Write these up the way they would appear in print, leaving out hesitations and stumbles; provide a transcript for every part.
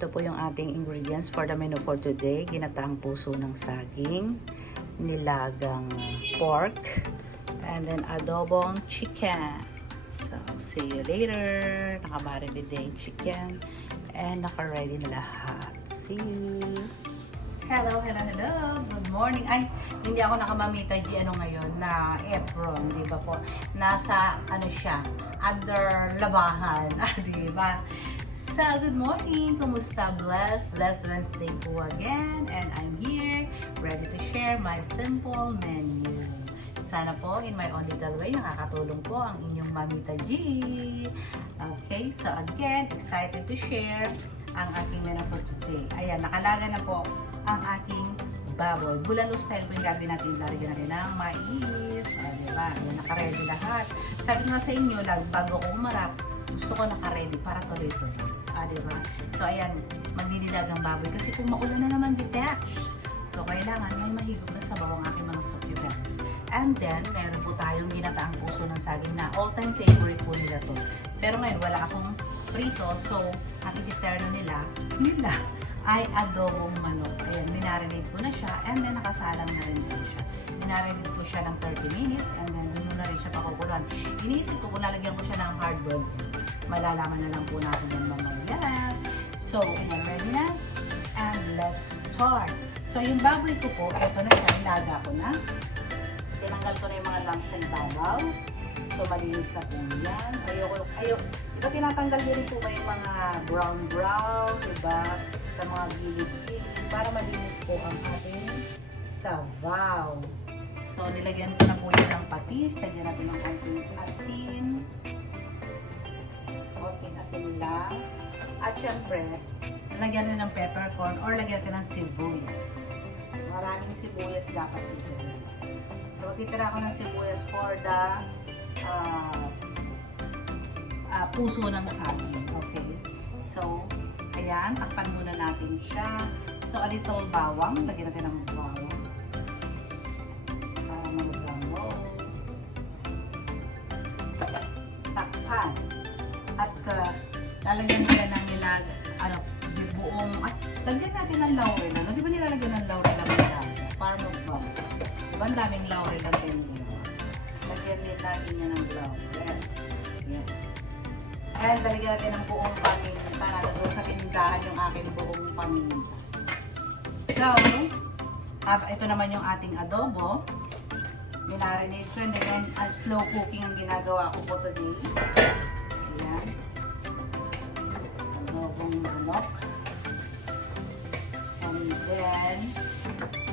ito po yung ating ingredients for the menu for today. Ginataang puso ng saging, nilagang pork, and then adobong chicken. So, see you later. Naka-marinate din yung chicken and naka-ready na lahat. See you! Hello. Good morning. Ay, hindi ako nakamamita ngayon na apron, di ba po? Nasa, siya, under labahan, di ba? So, good morning. Kumusta? Blessed Wednesday po again. And I'm here, ready to share my simple menu. Sana po, in my own little way, nakakatulong po ang inyong Mamita G. Okay, so again, excited to share ang aking menu for today. Ayan, nakalaga na po ang aking baboy. Bulalo style po yung gagawin natin. Lalagyan natin ng mais. Diba? Ayan, naka-ready lahat. Sabi nga sa inyo, bago ko umarap, gusto ko naka-ready para tuloy-tuloy. Diba? So, ayan, maglililag ang baboy. Kasi kung maulan na naman detach. So, kailangan may mahigop na sabaw ang aking mga succulents. And then, meron po tayong ginataang puso ng saging na all-time favorite po nila to. Pero ngayon, wala akong prito. So, ang i-deterno nila ay adobong manok. Ayan, minarinate ko na siya. And then, nakasalang na rin po siya. Minarinate ko siya ng 30 minutes. And then, doon na rin siya pakukuluan. Iniisip ko kung lalagyan ko siya ng hard-boiled. Malalaman na lang po natin yan mamaya. So, ayan, ready na? And let's start. So, yung baboy ko po, ito na siya. Nilaga ko na. Tinanggal ko na yung mga lumps sa ibabaw. So, malinis na po yan. Ayoko. Diba tinatanggal din po may mga brown, diba? Sa mga gilid-gilid. Para malinis po ang ating sabaw. So, nilagyan ko na po yun ng patis. Lagyan natin ng konting asin. Konting asin lang. At syempre, lagyan na ng peppercorn or lagyan natin ng sibuyas. Maraming sibuyas dapat dito. So, titira ko ng sibuyas for the puso ng saging. Okay? So, ayan, takpan muna natin siya. So, a little bawang. Lagyan natin ng bawang. Para mag-brown. Takpan. At lalagyan nila ng buong, at lagyan natin ng laurel. Di ba nilalagyan ng laurel ang nilaga? Para mag-brown. Diba ang daming laurel ang ganyan? Lagyan din natin yan ng laurel. Yan. And lalagyan natin ng buong paminta. Nalagyan sa tindahan yung aking buong paminta. So, ito naman yung ating adobo. Minarinate ko. And then, slow cooking ang ginagawa ko po today. Ayan. Adobong manok. And then,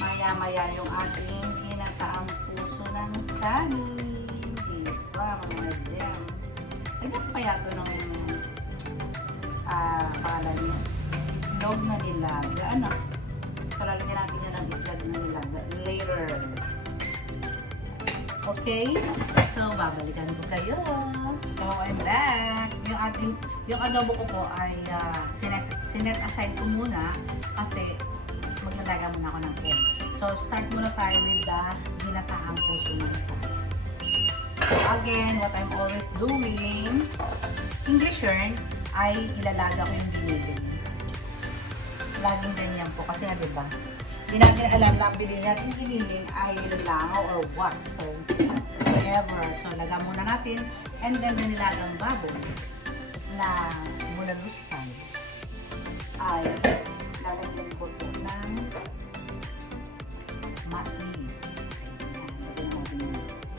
maya-maya yung ating ginataang puso ng saging. Diba, mga dem. Ano kaya ito ng pala niya? Itlog na nilaga. So, lalagyan natin yan ng itlog na nilaga later. Okay? So, babalikan ko kayo. So, I'm back. Yung adobo ko po ay sinet aside ko muna kasi maglalaga muna ako ng egg. So, start muna tayo with the ginataang puso ng saging. So, again, what I'm always doing, English yarn, ay ilalaga ko yung giniling. Laging ganyan po kasi diba? Hindi natin alam lang bilhin natin giniling ay langaw or what. So, whatever. So, laga muna natin. And then, nilagang baboy na bulalo style ay lalagyan ko po ng mais. Ayan, lagyan natin yung mais.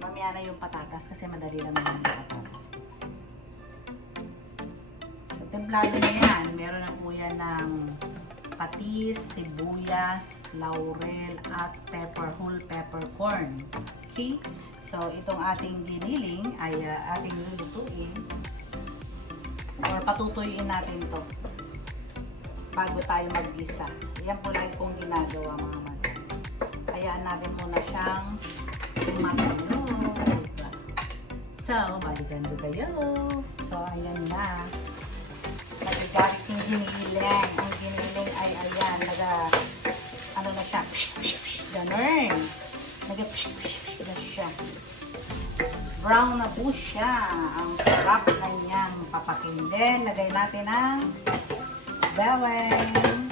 Mamaya na yung patatas kasi madali lang naman yung patatas. So, templado na yan. Meron na po yan ng patis, sibuyas, laurel, at whole peppercorn. Okay? So, itong ating giniling ay ating lulutuin or patutuyuin natin to bago tayo mag-gisa. Yan po lagi kong ginagawa mga mata. Hayaan natin muna siyang tumatanyo. So, So, balikan ko kayo. So, ayan na. Nagagalit yung giniling. Ang giniling ay ayan. Ano na siya? Ganun. Na siya. Brown na po siya. Ang sarap na niyang papakindin. Lagay natin ang bawang.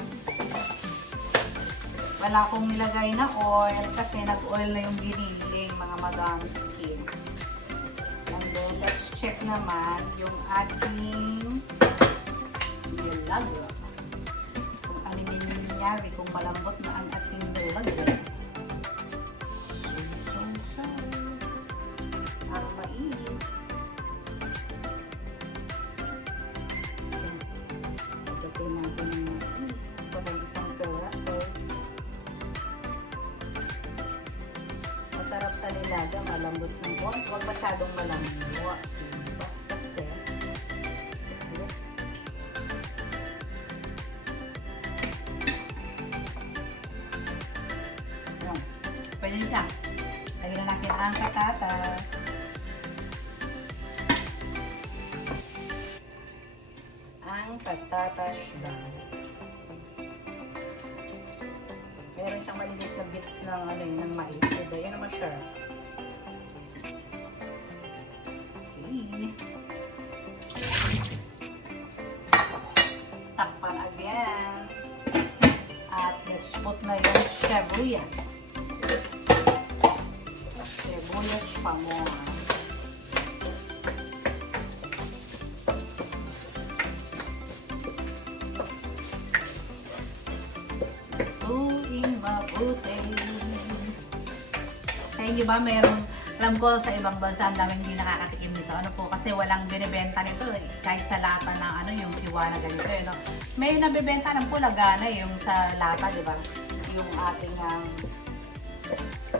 Wala akong nilagay na oil kasi nag-oil na yung giniling, mga madam skin. And then, let's check naman yung ating nilag. Kung ano nangyari, kung malambot na ang ating nilag. Ang mais. Pagdating natin ng mais. Pagdating isang peraso. Masarap sa nilaga, malambot yung buwan. Huwag masyadong malambot. Kasi, pwede siya. Lagyan na natin ang patatas. Ang patatas lang. Meron siyang maliliit na bits ng, ng mais. Diba? Yan naman siya. Okay. Takpan again. At let's put na yung sibuyas. Sibuyas pa mo. Tuing mabuti. Sa inyo ba mayroong, alam ko sa ibang bansa ang daming hindi nakakatikim nito. Ano po, kasi walang binibenta nito kahit sa lata na yung kiwa na ganito. No? May nabibenta ng pulagana yung sa lata, di ba? Yung ating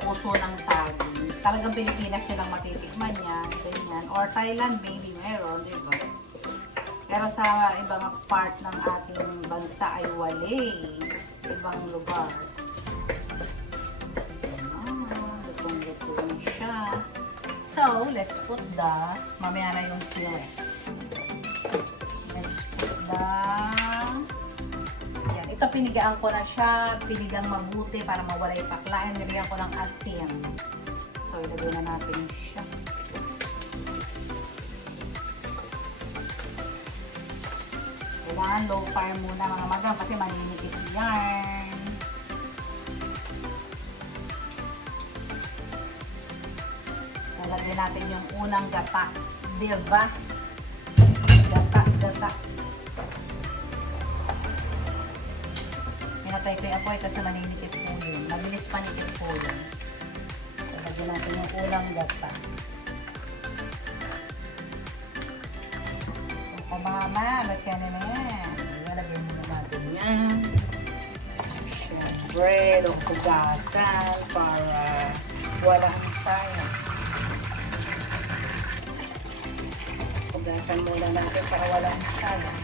puso ng saging. Talagang Pilipinas yun ang matitikman yan. Ganyan. Or Thailand, maybe meron, di ba? Pero sa ibang part ng ating bansa ay wali. Ibang lugar. Lutong-luto na siya. So, let's put mamaya na yung sili. Let's put yan. Ito, pinigaan ko na siya. Pinigang mabuti para mawala yung pakla. Nilagyan ko ng asin. So, ilagay na natin siya. Kailangan low fire muna mga madam kasi maninikit yan. Nalagyan natin yung unang gata. Diba? Gata. Pinatay ko yung apoy kasi maninikit po yun. Mabilis panikit po yun. Nalagyan natin yung unang gata. O mama, ba't ka na yan? Nalagyan muna natin yan. Siyempre, o kugasan para walang sayang. Kugasan muna natin para walang sayang.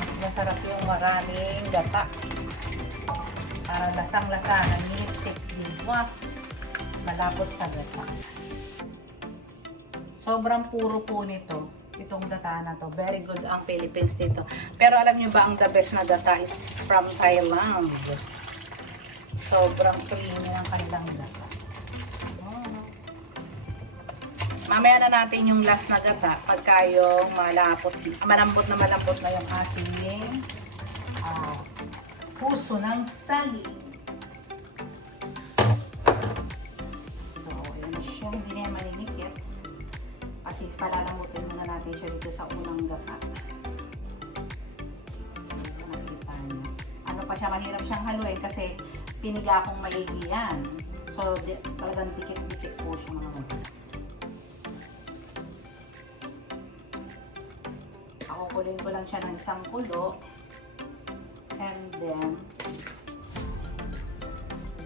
Mas masarap yung maraming gata. Para lasang-lasa, nanilipsik dito. Malapot sa gata. Sobrang puro po nito. Itong gata na to. Very good ang Philippines dito. Pero alam nyo ba ang the best na gata is from Thailand. Sobrang creamy ng kanilang gata. Mamaya na natin yung last na gata pagka yung malambot na yung ating puso ng saging. So, ayan na siya. Hindi na yan maninikit. Kasi palalamutin muna natin siya dito sa unang gata. Nakikita nyo. Ano pa siya, mahirap siyang haluin kasi piniga akong maigi yan. So, talagang dikit-dikit po siya mga gata. Kukulin ko lang siya ng isang kulo. And then,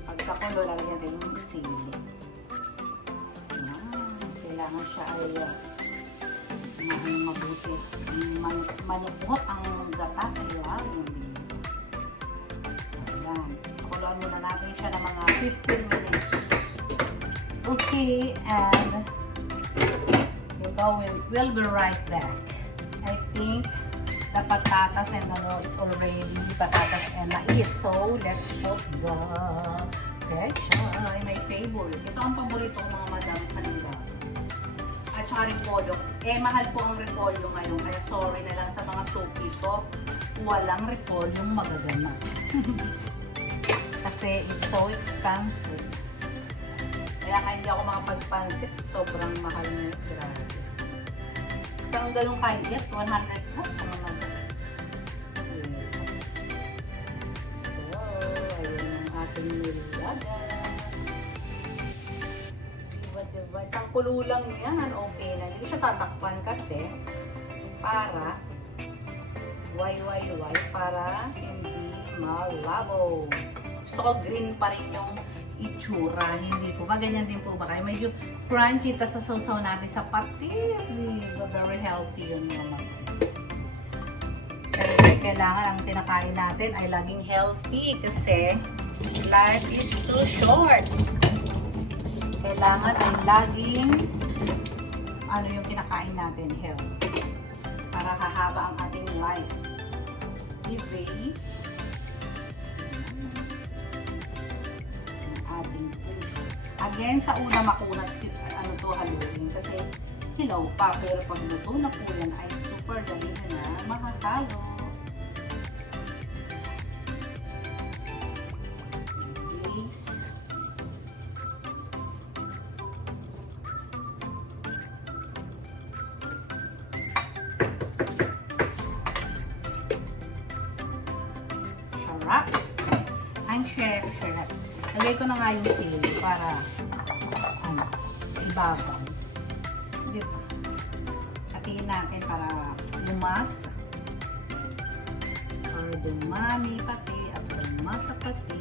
pagkakulo, lalagyan natin yung sili. Kailangan siya ay mabuti. Manipot ang gata sa ilalim. So, yan. Pakuluan muna natin siya ng mga 15 minutes. Okay, and we'll be right back. I think the patatas and ano is already patatas and mais. So, let's put the pechay, my favorite. Ito ang paborito ko mga madam sa nila. At saka repolyo. Mahal po ang repolyo ngayon. Kaya sorry na lang sa mga suki ko. Walang repolyong magagana. Kasi it's so expensive. Kaya hindi ako makapagpansit. Sobrang mahal na yun. Grabe. So, ang galong kayat, 100 plus mga madam. So, ayun ang ating nilaga. Diba? Isang kulo lang yan. Okay na. Hindi ko siya tatakpan kasi para para hindi malabo. Gusto ko green pa rin yung itsura. Hindi po ba? Ganyan din po ba kayo? Medyo crunchy. Tapos sasaw-saw natin sa patis. Diba? Very healthy yun naman. Pero kailangan ang pinakain natin ay laging healthy kasi life is too short. Kailangan ay laging ano yung kinakain natin, healthy. Para hahaba ang ating life. Diba? Ating puso. Again, sa una makunat, ano to, haluin. Kasi hilaw pa. Pero pag luto na po yan, ay super dali na makakalo. Please. Sarap. Ang sarap. Lagay ko na nga yung sili para ibabaw. Diba? Hatiin natin para lumas. Or dumami pati at lumasa pati.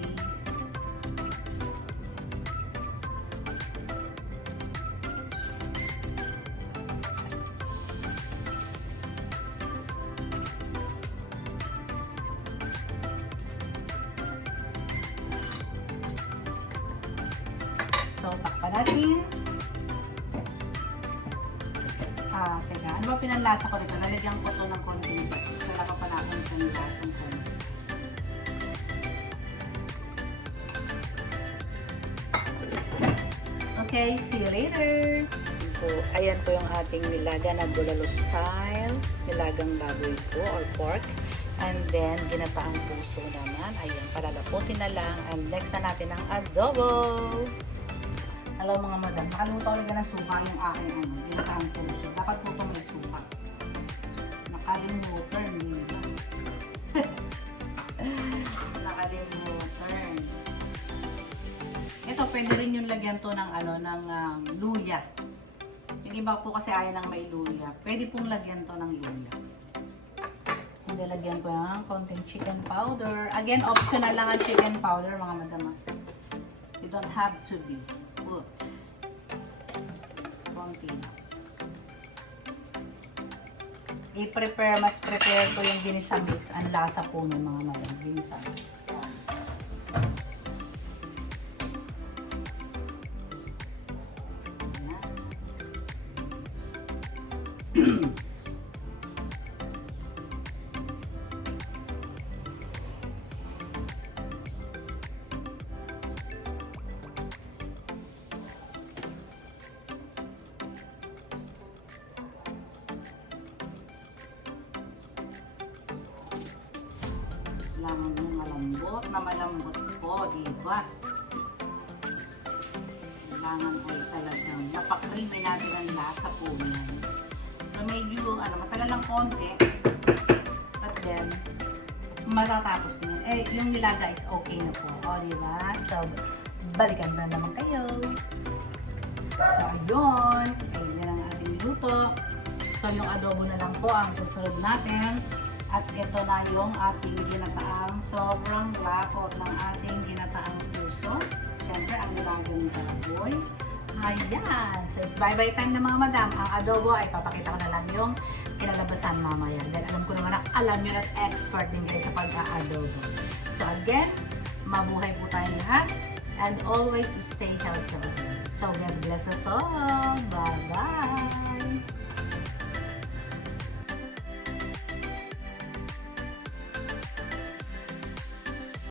So, takpan natin. Teka, ano ba pinanlasa ko dito? Nalagyan ko ito ng konting batis. Wala ka pa natin pinanlasan ko. Okay, see you later! So, ayan po yung ating nilaga na bulalo style. Nilagang baboy po or pork. And then, ginataang puso naman. Ayan, palalaputin na lang. And next na natin ang adobo. Hello mga madam, nakaluto ulit ng suka yung aking ginataang puso. Dapat po itong may suka. Nakalimutan, hindi ba? Nakalimutan. Ito, pwede rin yung lagyan to ng, ng luya. Yung iba po kasi ayaw ng may luya. Pwede pong lagyan to ng luya. Hindi, lagyan ko ng konting chicken powder. Again, optional lang ang chicken powder mga madam. You don't have to be. Put konti na. Mas prepare ko yung ginisang mix. Ang lasa po ng mga madam. Ginisang mix. Kailangan yung malambot po, diba? Kailangan ay talagang napakreamy natin ang lasa po yan. So medyo, matagal lang konti. But then, matatapos din yan. Yung nilaga is okay na po. O, diba? So, balikan na naman kayo. So, ayun. Ayun ang ating luto. So, yung adobo na lang po ang susunod natin. At ito na yung ating ginataang sobrang lapot ng ating ginataang puso. Siyempre, ang nilagang baboy. Ayan. So, it's bye-bye time na mga madam. Ang adobo ay papakita ko na lang yung kinalabasan mamaya. Dahil alam ko naman na alam nyo na expert din kayo sa pag-aadobo. So, again, mabuhay po tayong lahat. and always stay healthy. So God bless us all. Bye-bye.